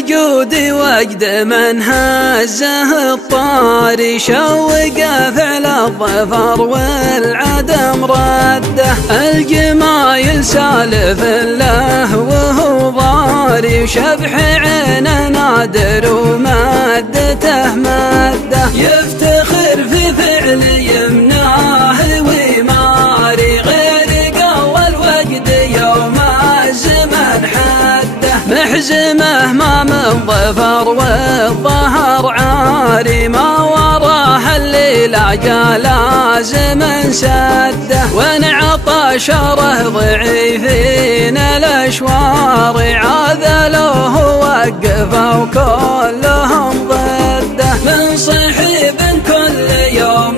الجود وجد من هزه الطاري، شوقه فعل الظفر والعدم رده. الجمايل سالف له وهو ضاري، وشبح عينه نادر ومادته ماده. يفتخر في فعل يمناه ويماري، غير قوى الوجد يوم الزمن حده. محزمه ما من ظفر والظهر عاري، ما وراه الليل لازم سده. وان عطشره ضعيفين الاشوار، عاذلوه وقفوا كلهم ضده. من صحيب كل يوم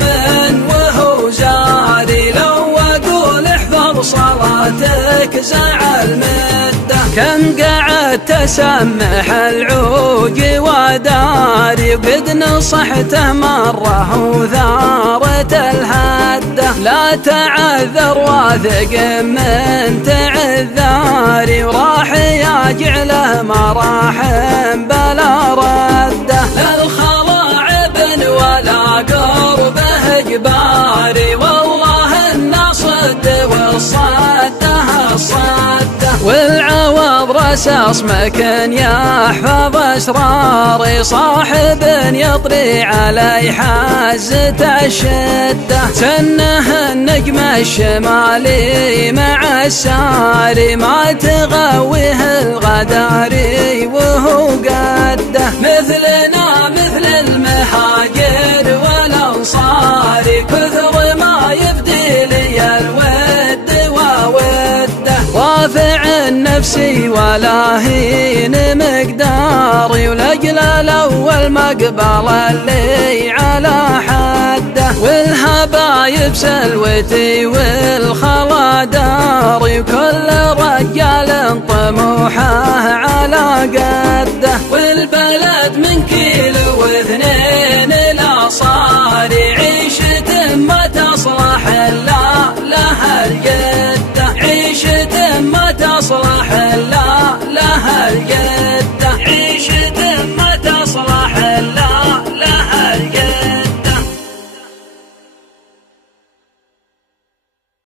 وهو جاري، لو اقول احفظ صلاتك زعل مده. كم قعدت تسمح العوج وداري، وقد نصحته مره وثارت الهده. لا تعذر واثق من تعذاري، وراح يجعله مراحم بلا رده. للخلاعب ولا قربه جباري، والله الناس صد والصده الصده. والعوض رساص مكن يحفظ اسراري، صاحب يطري علي حازة الشده. سنه النجم الشمالي مع الساري، ما تغويه الغداري وهو قده. مثلنا مثل المهاجر والانصاري، كثر ما يبدي لي الود ووده. رافع النفس ولا هين مقداري، ولاجل الاول مقبل اللي على حده. والهبايب سلوتي والخلا داري، وكل رجال طموحه على قده. والبلد من كيلو